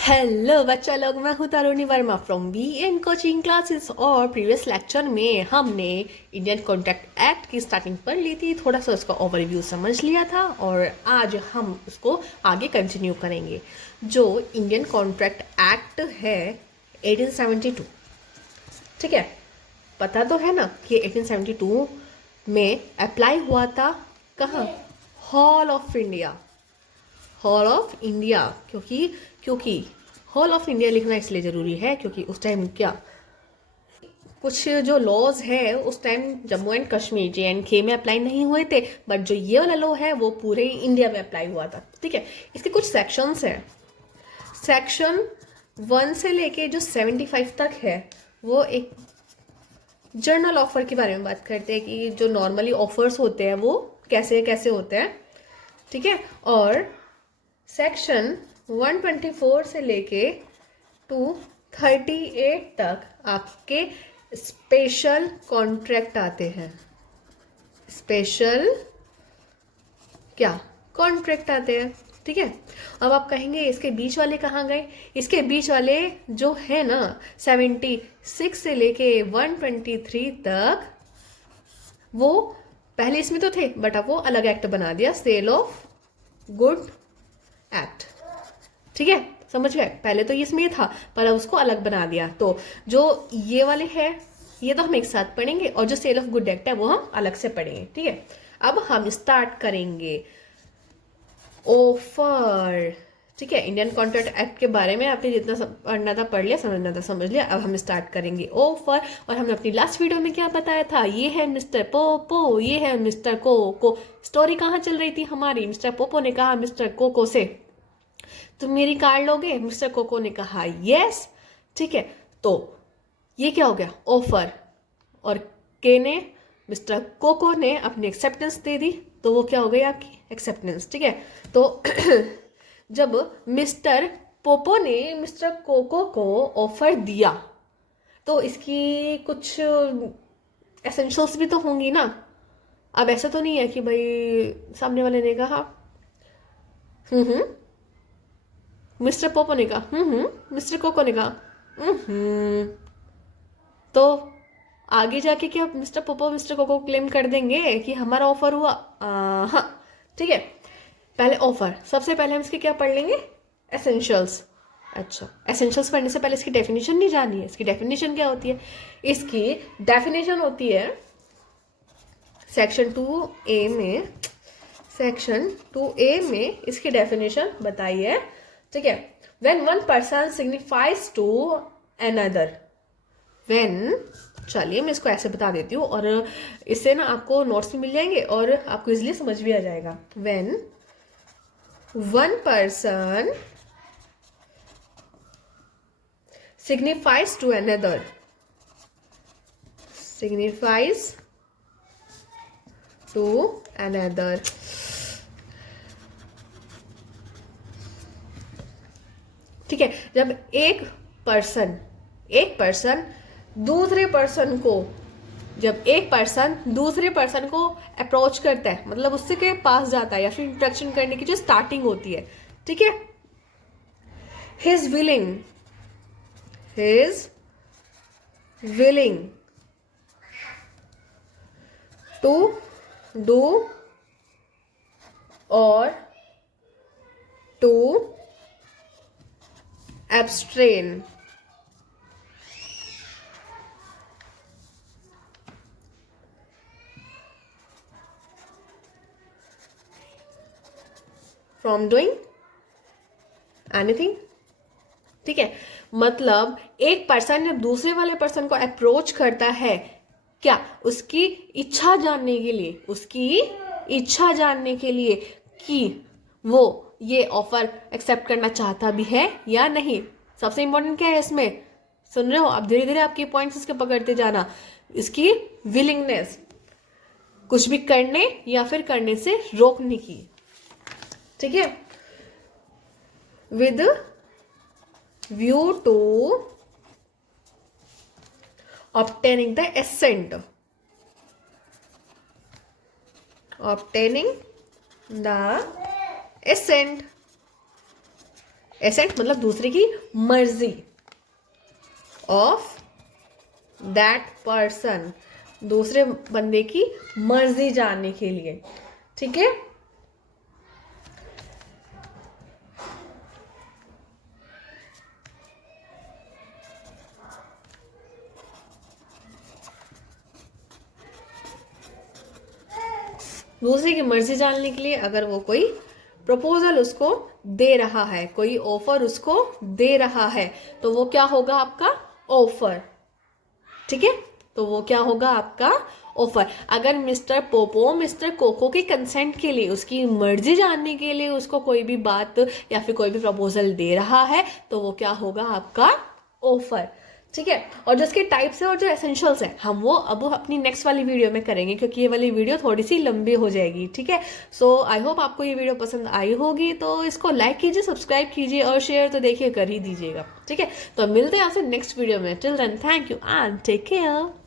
Hello बच्चा लोग, मैं हूँ Taruni Verma from B N coaching classes. और प्रीवियस लेक्चर में हमने इंडियन कॉन्ट्रैक्ट एक्ट की स्टार्टिंग पढ़ ली थी, थोड़ा सा उसका ओवरव्यू समझ लिया था और आज हम उसको आगे कंटिन्यू करेंगे। जो इंडियन कॉन्ट्रैक्ट एक्ट है 1872, ठीक है, पता तो है ना कि 1872 में अप्लाई हुआ था कहाँ? Hall of India. Hall of India क्योंकि क्योंकि हॉल ऑफ इंडिया लिखना इसलिए ज़रूरी है क्योंकि उस टाइम क्या कुछ जो लॉज है उस time Jammu and Kashmir JNK में अप्लाई नहीं हुए थे, बट जो ये वाला लॉ है वो पूरे इंडिया में अप्लाई हुआ था। ठीक है, इसके कुछ सेक्शंस हैं। सेक्शन 1 से लेके जो 75 तक है वो एक जर्नल ऑफर के बारे में बात करते हैं कि जो नॉर्मली ऑफर्स होते हैं वो कैसे कैसे होते हैं। ठीक है, और सेक्शन 124 से लेके 238 तक आपके स्पेशल कॉन्ट्रैक्ट आते हैं। स्पेशल क्या कॉन्ट्रैक्ट आते हैं। ठीक है, अब आप कहेंगे इसके बीच वाले कहाँ गए? इसके बीच वाले जो है ना 76 से लेके 123 तक, वो पहले इसमें तो थे बट अब वो अलग एक्ट बना दिया, सेल ऑफ गुड एक्ट। ठीक है, समझ गए? पहले तो इसमें ये था पर अब उसको अलग बना दिया। तो जो ये वाले है ये तो हम एक साथ पढ़ेंगे और जो सेल ऑफ गुड एक्ट है वो हम अलग से पढ़ेंगे। ठीक है, अब हम स्टार्ट करेंगे ऑफर। ठीक है, इंडियन कॉन्ट्रैक्ट एक्ट के बारे में आपने जितना पढ़ना था पढ़ लिया, समझना था समझ लिया। अब हम स्टार्ट करेंगे ऑफर। और हमने अपनी लास्ट वीडियो में क्या बताया था? ये है मिस्टर पोपो, ये है मिस्टर कोको। स्टोरी कहाँ चल रही थी हमारी? मिस्टर पोपो ने कहा मिस्टर कोको से तुम मेरी कार लोगे? मिस्टर कोको ने कहा यस। ठीक है, तो ये क्या हो गया? ऑफर। और के ने मिस्टर कोको ने अपनी एक्सेप्टेंस दे दी, तो वो क्या हो गई? आपकी एक्सेप्टेंस। ठीक है, तो जब मिस्टर पोपो ने मिस्टर कोको को ऑफर दिया तो इसकी कुछ एसेंशियल्स भी तो होंगी ना। अब ऐसा तो नहीं है कि भाई सामने वाले ने कहा हम्म, मिस्टर पोपो ने कहा मिस्टर कोको ने कहा तो आगे जाके क्या mister Poopó mister cocoa claim कर देंगे कि हमारा ऑफर हुआ? हाँ, ठीक है। पहले ऑफर, सबसे पहले हम इसके क्या पढ़ लेंगे? एसेंशियल्स। अच्छा, एसेंशियल्स पढ़ने से पहले इसकी डेफिनेशन नहीं जानी है। इसकी डेफिनेशन क्या होती है? इसकी डेफिनेशन होती है सेक्शन 2A में। सेक्शन 2A में इसकी डेफिनेशन बताइए। ठीक है, when one person signifies to another. When, चलिए मैं इसको ऐसे बता देती हूँ और इससे ना आपको नोट्स भी मिल जाएंगे और आपको इजिली समझ भी आ जाएगा। When one person signifies to another, signifies to another। ठीक है, जब एक पर्सन दूसरे पर्सन को, जब एक पर्सन दूसरे पर्सन को अप्रोच करता है, मतलब उससे के पास जाता है या फिर इंट्रोडक्शन करने की जो स्टार्टिंग होती है। ठीक है, हिज विलिंग टू डू और to abstain from doing anything। ठीक है, मतलब एक पर्सन जब दूसरे वाले पर्सन को अप्रोच करता है, क्या उसकी इच्छा जानने के लिए, उसकी इच्छा जानने के लिए कि वो ये ऑफर एक्सेप्ट करना चाहता भी है या नहीं। सबसे इंपॉर्टेंट क्या है इसमें? सुन रहे हो आप? धीरे धीरे आपके पॉइंट्स इसके पकड़ते जाना। इसकी विलिंगनेस कुछ भी करने या फिर करने से रोकने की। ठीक है, with view to obtaining the assent, obtaining the assent। Asset मतलब दूसरे की मर्जी, ऑफ दैट पर्सन, दूसरे बंदे की मर्जी जानने के लिए, ठीक है। दूसरे की मर्जी जानने के लिए अगर वो कोई प्रपोजल उसको दे रहा है, कोई ऑफर उसको दे रहा है, तो वो क्या होगा आपका ऑफर, ठीक है। तो वो क्या होगा आपका ऑफर। अगर मिस्टर पोपो मिस्टर कोको के कंसेंट के लिए, उसकी मर्जी जानने के लिए उसको कोई भी बात या फिर कोई भी प्रपोजल दे रहा है, तो वो क्या होगा आपका ऑफर, ठीक है। और जो इसके टाइप्स है और जो एसेंशियल्स है, हम वो अब अपनी नेक्स्ट वाली वीडियो में करेंगे, क्योंकि ये वाली वीडियो थोड़ी सी लंबी हो जाएगी, ठीक है। सो आई होप आपको ये वीडियो पसंद आई होगी, तो इसको लाइक कीजिए, सब्सक्राइब कीजिए और शेयर तो देखिए कर ही दीजिएगा, ठीक है। तो मिलते हैं आपसे नेक्स्ट वीडियो में। Till then thank you and take care.